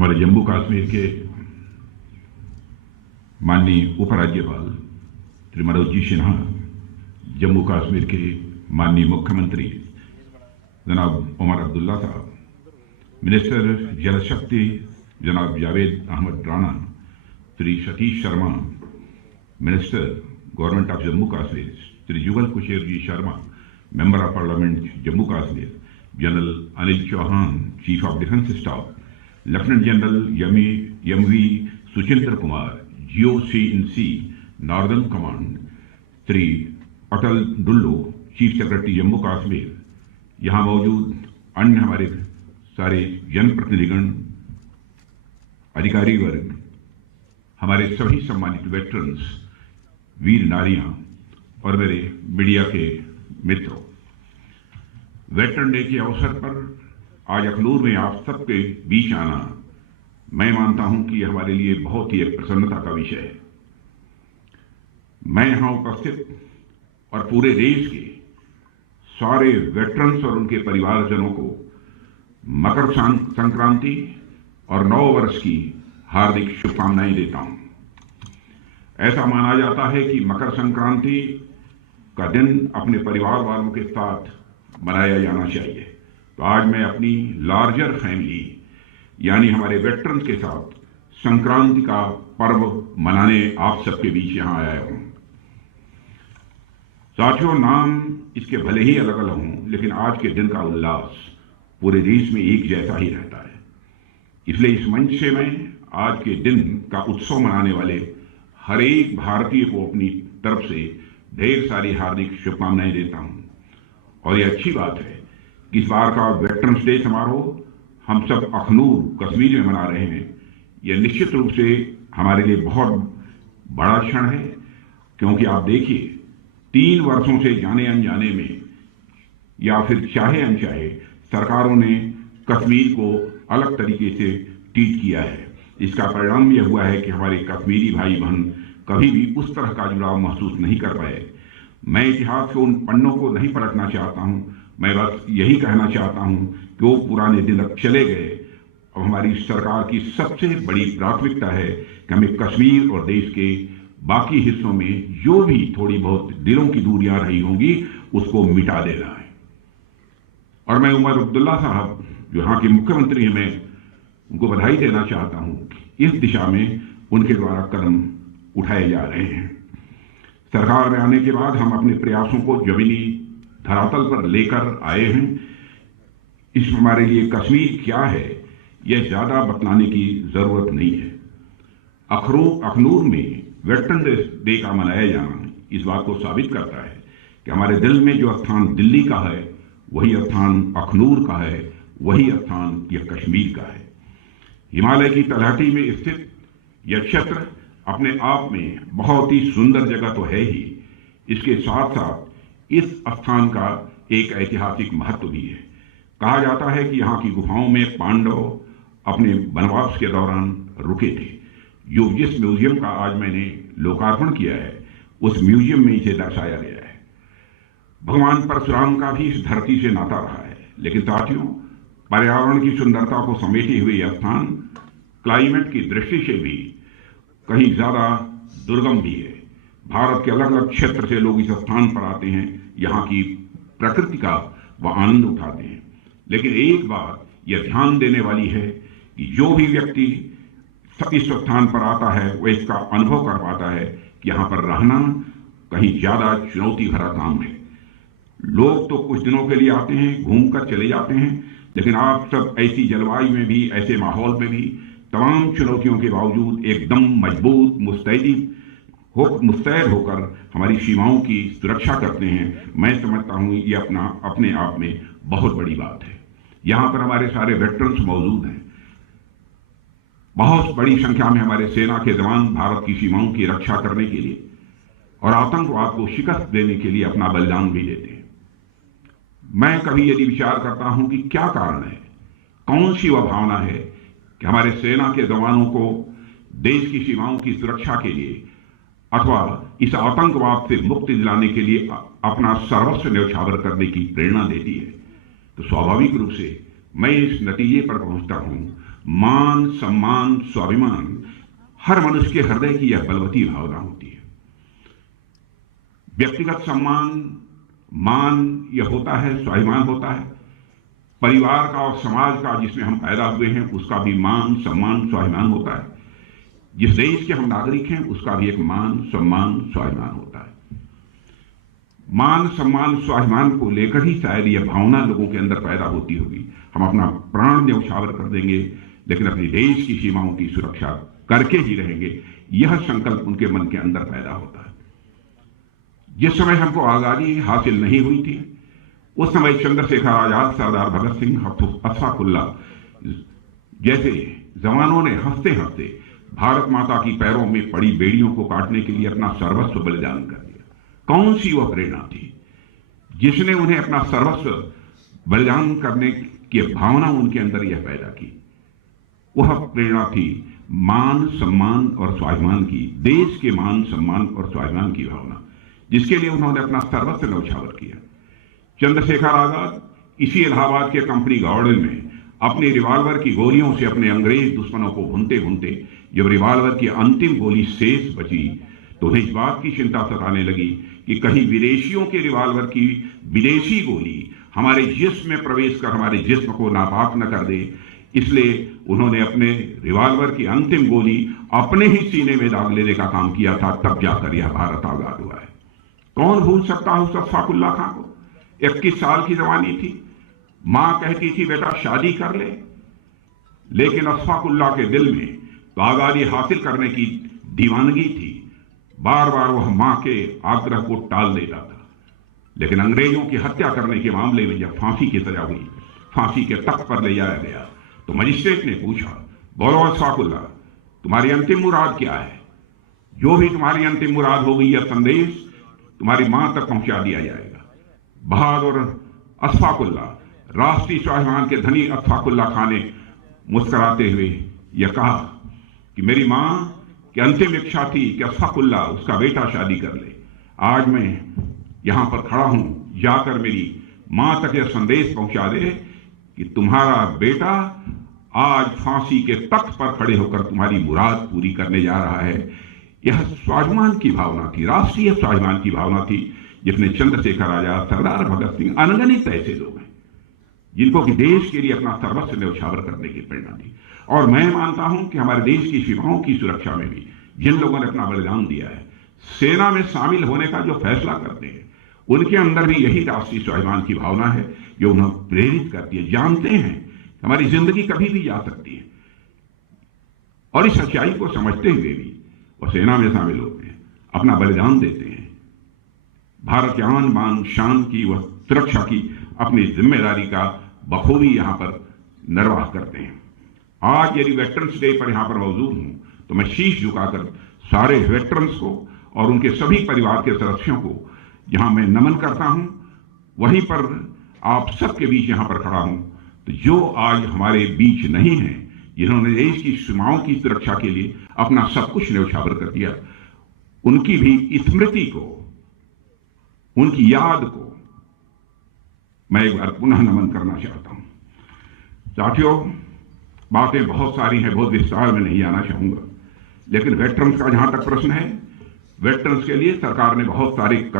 हमारे जम्मू कश्मीर के माननीय उपराज्यपाल श्री मनोज जी सिन्हा, जम्मू कश्मीर के माननीय मुख्यमंत्री जनाब उमर अब्दुल्ला साहब, मिनिस्टर जल शक्ति जनाब Javed Ahmed Rana, Shri Satish Sharma, minister government of Jammu Kashmir Shri Jugal Kishore ji Sharma, member of parliament Jammu Kashmir general Anil Chauhan, chief of defence staff, lieutenant general MV Suchindra Kumar, GOC-in-C northern command, Shri Atal Dulloo, chief secretary Jammu Kashmir, यहाँ मौजूद अन्य हमारे सारे जनप्रतिनिधिगण, अधिकारी वर्ग, हमारे सभी सम्मानित वेटरन्स, वीर नारियां और मेरे मीडिया के मित्रों, वेटरन डे के अवसर पर आज अखनूर में आप सबके बीच आना मैं मानता हूं कि हमारे लिए बहुत ही एक प्रसन्नता का विषय है। मैं यहां उपस्थित और पूरे देश के सारे वेटरन्स और उनके परिवारजनों को मकर संक्रांति और नव वर्ष की हार्दिक शुभकामनाएं देता हूं। ऐसा माना जाता है कि मकर संक्रांति का दिन अपने परिवार वालों के साथ मनाया जाना चाहिए। तो आज मैं अपनी लार्जर फैमिली यानी हमारे वेटरन्स के साथ संक्रांति का पर्व मनाने आप सबके बीच यहां आया हूं। साथियों, नाम इसके भले ही अलग अलग हों, लेकिन आज के दिन का उल्लास पूरे देश में एक जैसा ही रहता है। इसलिए इस मंच से मैं आज के दिन का उत्सव मनाने वाले हर एक भारतीय को अपनी तरफ से ढेर सारी हार्दिक शुभकामनाएं देता हूं। और यह अच्छी बात है कि इस बार का वेटरन्स डे समारोह हम सब अखनूर कश्मीर में मना रहे हैं। यह निश्चित रूप से हमारे लिए बहुत बड़ा क्षण है, क्योंकि आप देखिए 3 वर्षों से जाने अनजाने में या फिर चाहे अनचाहे सरकारों ने कश्मीर को अलग तरीके से ट्रीट किया है। इसका परिणाम यह हुआ है कि हमारे कश्मीरी भाई बहन कभी भी उस तरह का जुड़ाव महसूस नहीं कर पाए। मैं इतिहास के उन पन्नों को नहीं पलटना चाहता हूं, मैं बस यही कहना चाहता हूं कि वो पुराने दिन अब चले गए। अब हमारी सरकार की सबसे बड़ी प्राथमिकता है कि हमें कश्मीर और देश के बाकी हिस्सों में जो भी थोड़ी बहुत दिलों की दूरियां रही होंगी उसको मिटा देना है। और मैं उमर अब्दुल्ला साहब जो यहाँ के मुख्यमंत्री हैं, मैं उनको बधाई देना चाहता हूं कि इस दिशा में उनके द्वारा कदम उठाए जा रहे हैं। सरकार में आने के बाद हम अपने प्रयासों को जमीनी धरातल पर लेकर आए हैं। इस हमारे लिए कश्मीर क्या है यह ज्यादा बतलाने की जरूरत नहीं है। अखनूर में वेटरन डे का मनाया जाना इस बात को साबित करता है कि हमारे दिल में जो स्थान दिल्ली का है वही स्थान अखनूर का है, वही स्थान यह कश्मीर का है। हिमालय की तलहटी में स्थित यह क्षेत्र अपने आप में बहुत ही सुंदर जगह तो है ही, इसके साथ साथ इस स्थान का एक ऐतिहासिक महत्व भी है। कहा जाता है कि यहाँ की गुफाओं में पांडव अपने वनवास के दौरान रुके थे। जिस म्यूजियम का आज मैंने लोकार्पण किया है उस म्यूजियम में इसे दर्शाया गया है। भगवान परशुराम का भी इस धरती से नाता रहा है। लेकिन साथियों, पर्यावरण की सुंदरता को समेटे हुए यह स्थान क्लाइमेट की दृष्टि से भी कहीं ज्यादा दुर्गम भी है। भारत के अलग अलग क्षेत्र से लोग इस स्थान पर आते हैं, यहाँ की प्रकृति का वह आनंद उठाते हैं। लेकिन एक बात यह ध्यान देने वाली है कि जो भी व्यक्ति इस स्थान पर आता है वह इसका अनुभव कर पाता है कि यहाँ पर रहना कहीं ज्यादा चुनौती भरा काम है। लोग तो कुछ दिनों के लिए आते हैं, घूमकर चले जाते हैं, लेकिन आप सब ऐसी जलवायु में भी, ऐसे माहौल में भी तमाम चुनौतियों के बावजूद एकदम मजबूत मुस्तैद होकर हमारी सीमाओं की सुरक्षा करते हैं। मैं समझता हूं ये अपने आप में बहुत बड़ी बात है। यहां पर हमारे सारे वेटरन्स मौजूद हैं। बहुत बड़ी संख्या में हमारे सेना के जवान भारत की सीमाओं की रक्षा करने के लिए और आतंकवाद को शिकस्त देने के लिए अपना बलिदान भी देते हैं। मैं कभी यदि विचार करता हूं कि क्या कारण है, कौन सी वह भावना है कि हमारे सेना के जवानों को देश की सीमाओं की सुरक्षा के लिए अथवा इस आतंकवाद से मुक्ति दिलाने के लिए अपना सर्वस्व न्यौछावर करने की प्रेरणा देती है, तो स्वाभाविक रूप से मैं इस नतीजे पर पहुंचता हूं मान, सम्मान, स्वाभिमान हर मनुष्य के हृदय की यह बलवती भावना होती है। व्यक्तिगत सम्मान, मान यह होता है, स्वाभिमान होता है। परिवार का और समाज का जिसमें हम पैदा हुए हैं उसका भी मान, सम्मान, स्वाभिमान होता है। जिस देश के हम नागरिक हैं उसका भी एक मान, सम्मान, स्वाभिमान होता है। मान, सम्मान, स्वाभिमान को लेकर ही शायद यह भावना लोगों के अंदर पैदा होती होगी। हम अपना प्राण न्यौछावर कर देंगे लेकिन अपने देश की सीमाओं की सुरक्षा करके ही रहेंगे, यह संकल्प उनके मन के अंदर पैदा होता है। जिस समय हमको आजादी हासिल नहीं हुई थी उस समय चंद्रशेखर आजाद, सरदार भगत सिंह, अशफाक उल्लाह जैसे जवानों ने हंसते हंसते भारत माता की पैरों में पड़ी बेड़ियों को काटने के लिए अपना सर्वस्व बलिदान कर दिया। कौन सी वह प्रेरणा थी जिसने उन्हें अपना सर्वस्व बलिदान करने की भावना उनके अंदर यह पैदा की? वह प्रेरणा थी मान, सम्मान और स्वाभिमान की, देश के मान, सम्मान और स्वाभिमान की भावना, जिसके लिए उन्होंने अपना सर्वस्व न्यौछावर किया। चंद्रशेखर आजाद इसी इलाहाबाद के कंपनी गार्डन में अपनी रिवाल्वर की गोलियों से अपने अंग्रेज दुश्मनों को भूनते भूनते जब रिवाल्वर की अंतिम गोली शेष बची तो उन्हें इस बात की चिंता सताने लगी कि कहीं विदेशियों के रिवाल्वर की विदेशी गोली हमारे जिस्म में प्रवेश कर हमारे जिस्म को नापाक न कर दे। इसलिए उन्होंने अपने रिवाल्वर की अंतिम गोली अपने ही सीने में दाग लेने का काम किया था। तब जाकर यह भारत आजाद हुआ है। कौन भूल सकता है उस अशफाक उल्लाह खां को? 21 साल की जवानी थी, मां कहती थी बेटा शादी कर ले, लेकिन अशफाक उल्लाह के दिल में तो आजादी हासिल करने की दीवानगी थी। बार बार वह मां के आग्रह को टाल देता था। लेकिन अंग्रेजों की हत्या करने के मामले में जब फांसी की सजा हुई, फांसी के तख्त पर ले जाया गया, तो मजिस्ट्रेट ने पूछा, बोलो अशफाक उल्लाह, तुम्हारी अंतिम मुराद क्या है? जो भी तुम्हारी अंतिम मुराद होगी यह संदेश तुम्हारी मां तक पहुंचा दिया जाएगा। बहादुर अशफाक उल्लाह, राष्ट्रीय स्वाभिमान के धनी अशफाक उल्लाह खां ने मुस्कुराते हुए यह कहा कि मेरी मां की अंतिम इच्छा थी कि अशफाक उल्लाह उसका बेटा शादी कर ले। आज मैं यहां पर खड़ा हूं, जाकर मेरी मां तक यह संदेश पहुंचा दे कि तुम्हारा बेटा आज फांसी के तख्त पर खड़े होकर तुम्हारी मुराद पूरी करने जा रहा है। यह स्वाभिमान की भावना थी, राष्ट्रीय स्वाभिमान की भावना थी, जिसने चंद्रशेखर आजाद, सरदार भगत सिंह, अनगिनत ऐसे लोग हैं जिनको कि देश के लिए अपना सर्वस्व न्यौछावर करने की प्रेरणा दी। और मैं मानता हूं कि हमारे देश की सीमाओं की सुरक्षा में भी जिन लोगों ने अपना बलिदान दिया है, सेना में शामिल होने का जो फैसला करते हैं, उनके अंदर भी यही राष्ट्रीय स्वाभिमान की भावना है जो उन्हें प्रेरित करती है। जानते हैं हमारी जिंदगी कभी भी जा सकती है और इस सच्चाई को समझते हुए भी वो सेना में शामिल होते हैं, अपना बलिदान देते हैं, भारत के आन बान शान की वह सुरक्षा की अपनी जिम्मेदारी का बखूबी यहां पर निर्वाह करते हैं। आज यदि वेटरन्स डे पर यहां पर मौजूद हूं तो मैं शीश झुकाकर सारे वेटरन्स को और उनके सभी परिवार के सदस्यों को यहां मैं नमन करता हूं। वहीं पर आप सबके बीच यहां पर खड़ा हूं तो जो आज हमारे बीच नहीं है, जिन्होंने देश की सीमाओं की सुरक्षा के लिए अपना सब कुछ न्यौछावर कर दिया, उनकी भी स्मृति को, उनकी याद को मैं एक बार पुनः नमन करना चाहता हूं। साथियों, बातें बहुत सारी हैं, बहुत विस्तार में नहीं जाना चाहूंगा, लेकिन वेटरन्स का जहां तक प्रश्न है, वेटरन्स के लिए सरकार ने बहुत सारे कदम